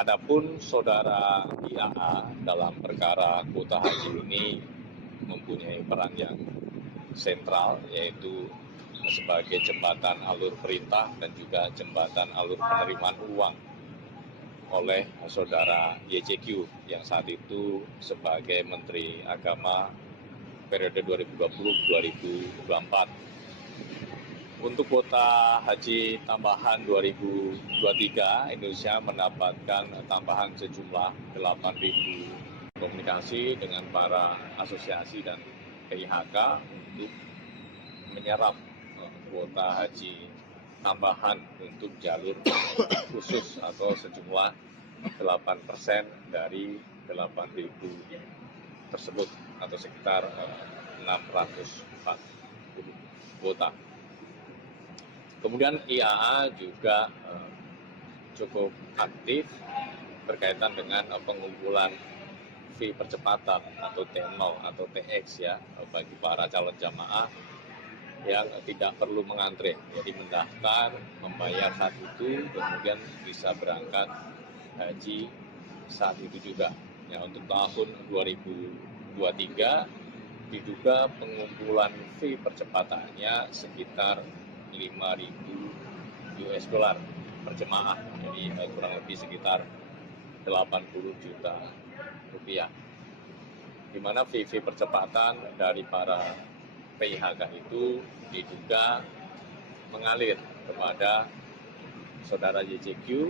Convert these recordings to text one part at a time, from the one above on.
Adapun saudara IAA dalam perkara kuota haji ini mempunyai peran yang sentral, yaitu sebagai jembatan alur perintah dan juga jembatan alur penerimaan uang oleh saudara YCQ yang saat itu sebagai Menteri Agama periode 2020-2024. Untuk kuota haji tambahan 2023, Indonesia mendapatkan tambahan sejumlah 8.000 komunikasi dengan para asosiasi dan PIHK untuk menyerap kuota haji tambahan untuk jalur khusus atau sejumlah 8% dari 8.000 tersebut atau sekitar 640 kuota. Kemudian IAA juga cukup aktif berkaitan dengan pengumpulan fee percepatan atau T0 atau TX ya bagi para calon jamaah yang tidak perlu mengantre, jadi mendaftar, membayar saat itu, kemudian bisa berangkat haji saat itu juga. Ya, untuk tahun 2023 diduga pengumpulan fee percepatannya sekitar 5.000 US dollar per jemaah, jadi kurang lebih sekitar 80 juta rupiah, di mana fee percepatan dari para PIHK itu diduga mengalir kepada saudara YCQ,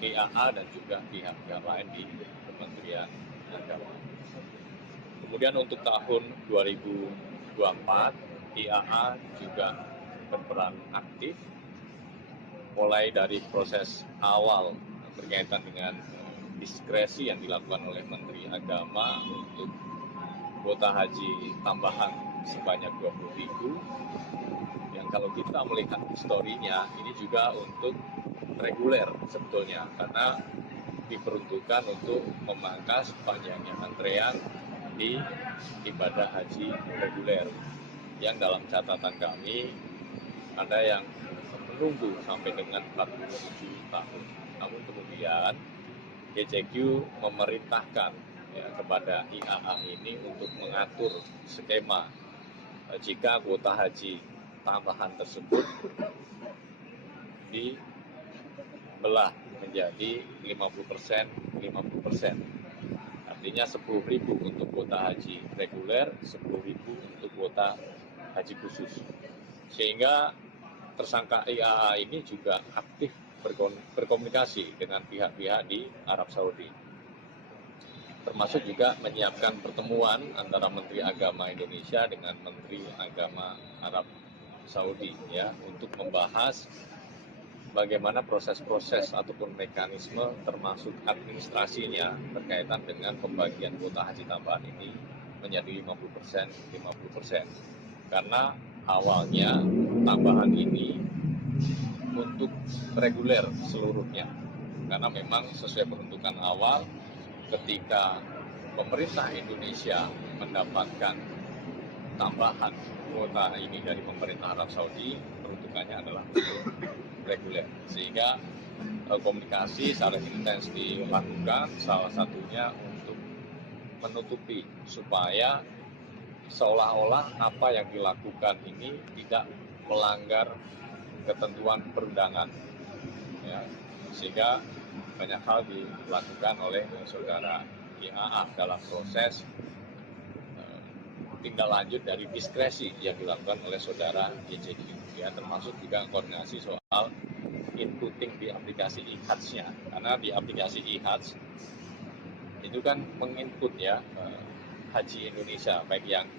IAA dan juga pihak-pihak lain di Kementerian Agama. Kemudian untuk tahun 2024, IAA juga berperan aktif mulai dari proses awal berkaitan dengan diskresi yang dilakukan oleh Menteri Agama untuk kuota haji tambahan sebanyak 20.000, yang kalau kita melihat historinya ini juga untuk reguler sebetulnya, karena diperuntukkan untuk memangkas panjangnya antrean di ibadah haji reguler, yang dalam catatan kami ada yang menunggu sampai dengan 47 tahun. Namun kemudian YCQ memerintahkan kepada IAA ini untuk mengatur skema jika kuota haji tambahan tersebut dibelah menjadi 50%, 50%. Artinya 10.000 untuk kuota haji reguler, 10.000 untuk kuota haji khusus. Sehingga tersangka IAA ini juga aktif berkomunikasi dengan pihak-pihak di Arab Saudi, termasuk juga menyiapkan pertemuan antara Menteri Agama Indonesia dengan Menteri Agama Arab Saudi ya, untuk membahas bagaimana proses-proses ataupun mekanisme termasuk administrasinya berkaitan dengan pembagian kuota haji tambahan ini menjadi 50%, 50%. Karena awalnya tambahan ini untuk reguler seluruhnya, karena memang sesuai peruntukan awal ketika pemerintah Indonesia mendapatkan tambahan kuota ini dari pemerintah Arab Saudi, peruntukannya adalah untuk reguler, sehingga komunikasi secara intens dilakukan, salah satunya untuk menutupi supaya seolah-olah apa yang dilakukan ini tidak melanggar ketentuan perundangan ya, sehingga banyak hal dilakukan oleh saudara IAA dalam proses tindak lanjut dari diskresi yang dilakukan oleh saudara YCQ ya, termasuk juga koordinasi soal inputting di aplikasi IHADS-nya, karena di aplikasi IHADS itu kan menginput ya haji Indonesia, baik yang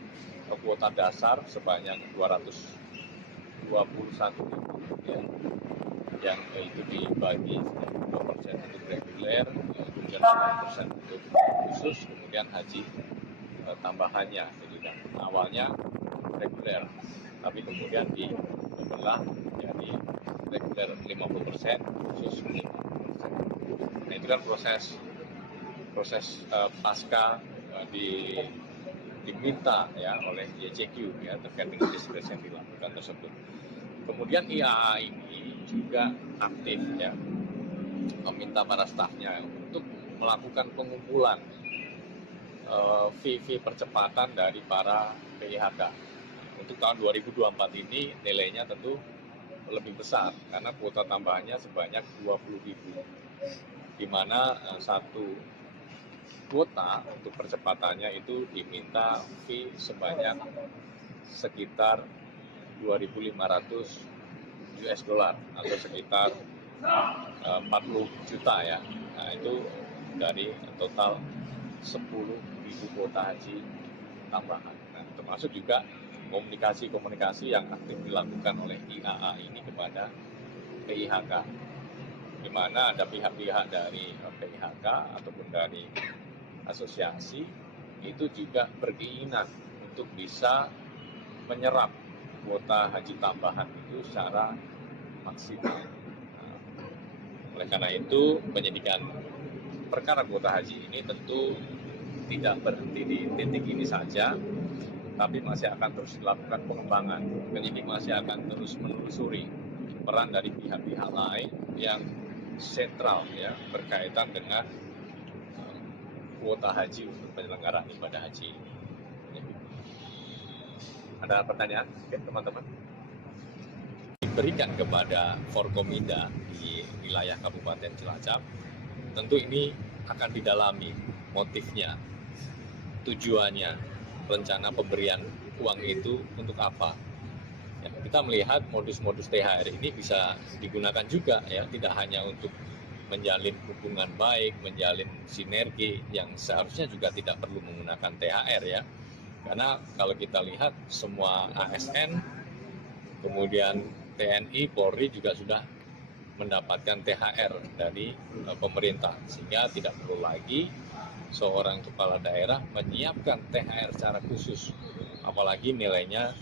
kuota dasar sebanyak 221.000 ya, yang itu dibagi 2% untuk reguler, kemudian 8% untuk khusus, kemudian haji tambahannya. Jadi kan awalnya reguler, tapi kemudian dibelah jadi reguler 50%, khusus 50%. Nah itu kan proses pasca diminta ya oleh YCQ ya terkait dengan diskresi yang dilakukan tersebut. Kemudian IAA ini juga aktif ya meminta para stafnya untuk melakukan pengumpulan fee percepatan dari para PIHK. Untuk tahun 2024 ini nilainya tentu lebih besar karena kuota tambahannya sebanyak 20.000, di mana satu kuota untuk percepatannya itu diminta fee sebanyak sekitar 2.500 US dollar atau sekitar 40 juta ya. Nah, itu dari total 10.000 kuota haji tambahan. Nah, termasuk juga komunikasi-komunikasi yang aktif dilakukan oleh IAA ini kepada PIHK, di mana ada pihak-pihak dari PIHK ataupun dari asosiasi itu juga berkeinginan untuk bisa menyerap kuota haji tambahan itu secara maksimal. Oleh karena itu, penyidikan perkara kuota haji ini tentu tidak berhenti di titik ini saja, tapi masih akan terus dilakukan pengembangan. Penyidik masih akan terus menelusuri peran dari pihak-pihak lain yang sentral ya berkaitan dengan kuota haji untuk penyelenggaraan ibadah haji. Ada pertanyaan, teman-teman? Diberikan kepada Forkominda di wilayah Kabupaten Cilacap, tentu ini akan didalami motifnya, tujuannya, rencana pemberian uang itu untuk apa. Ya, kita melihat modus-modus THR ini bisa digunakan juga ya, tidak hanya untuk menjalin hubungan baik, menjalin sinergi yang seharusnya juga tidak perlu menggunakan THR ya. Karena kalau kita lihat semua ASN, kemudian TNI, Polri juga sudah mendapatkan THR dari pemerintah, sehingga tidak perlu lagi seorang kepala daerah menyiapkan THR secara khusus, apalagi nilainya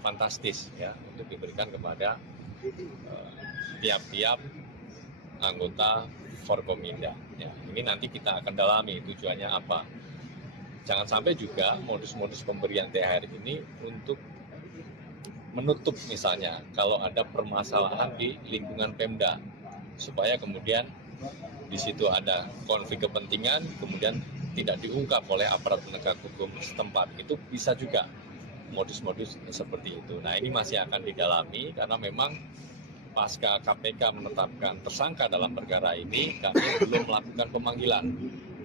fantastis ya untuk diberikan kepada tiap-tiap anggota Forkominda. Ya, ini nanti kita akan dalami tujuannya apa. Jangan sampai juga modus-modus pemberian THR ini untuk menutup misalnya kalau ada permasalahan di lingkungan Pemda, supaya kemudian di situ ada konflik kepentingan, kemudian tidak diungkap oleh aparat penegak hukum setempat. Itu bisa juga modus-modus seperti itu. Nah, ini masih akan didalami karena memang pasca KPK menetapkan tersangka dalam perkara ini, kami belum melakukan pemanggilan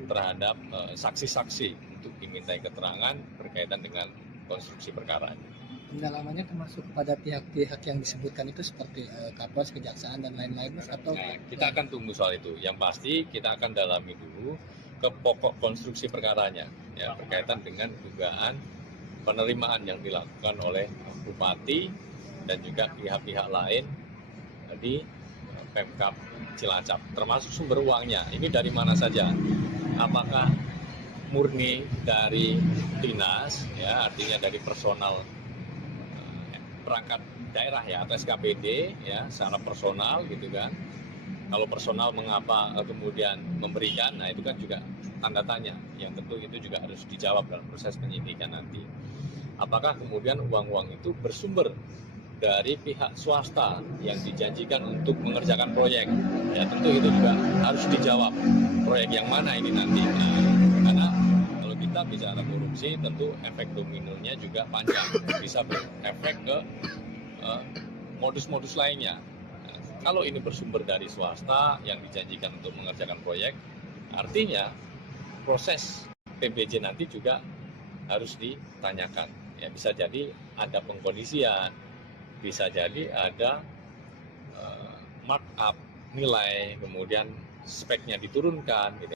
terhadap saksi-saksi untuk dimintai keterangan berkaitan dengan konstruksi perkara ini. Pendalamannya termasuk pada pihak-pihak yang disebutkan itu seperti Kapolres, Kejaksaan dan lain-lain, Mas, atau? Nah, kita akan tunggu soal itu. Yang pasti kita akan dalami dulu ke pokok konstruksi perkaranya, ya berkaitan dengan dugaan penerimaan yang dilakukan oleh Bupati dan juga pihak-pihak lain di Pemkab Cilacap, termasuk sumber uangnya. Ini dari mana saja? Apakah murni dari dinas, ya artinya dari personal perangkat daerah ya atau SKPD ya secara personal gitu kan. Kalau personal mengapa kemudian memberikan, nah itu kan juga tanda tanya yang tentu itu juga harus dijawab dalam proses penyidikan nanti. Apakah kemudian uang-uang itu bersumber dari pihak swasta yang dijanjikan untuk mengerjakan proyek? Ya tentu itu juga harus dijawab. Proyek yang mana ini nanti? Nah, karena kalau kita bicara korupsi tentu efek dominonya juga panjang, bisa berefek ke modus-modus lainnya. Nah, kalau ini bersumber dari swasta yang dijanjikan untuk mengerjakan proyek, artinya proses PBJ nanti juga harus ditanyakan. Ya bisa jadi ada pengkondisian, bisa jadi ada markup nilai, kemudian speknya diturunkan gitu.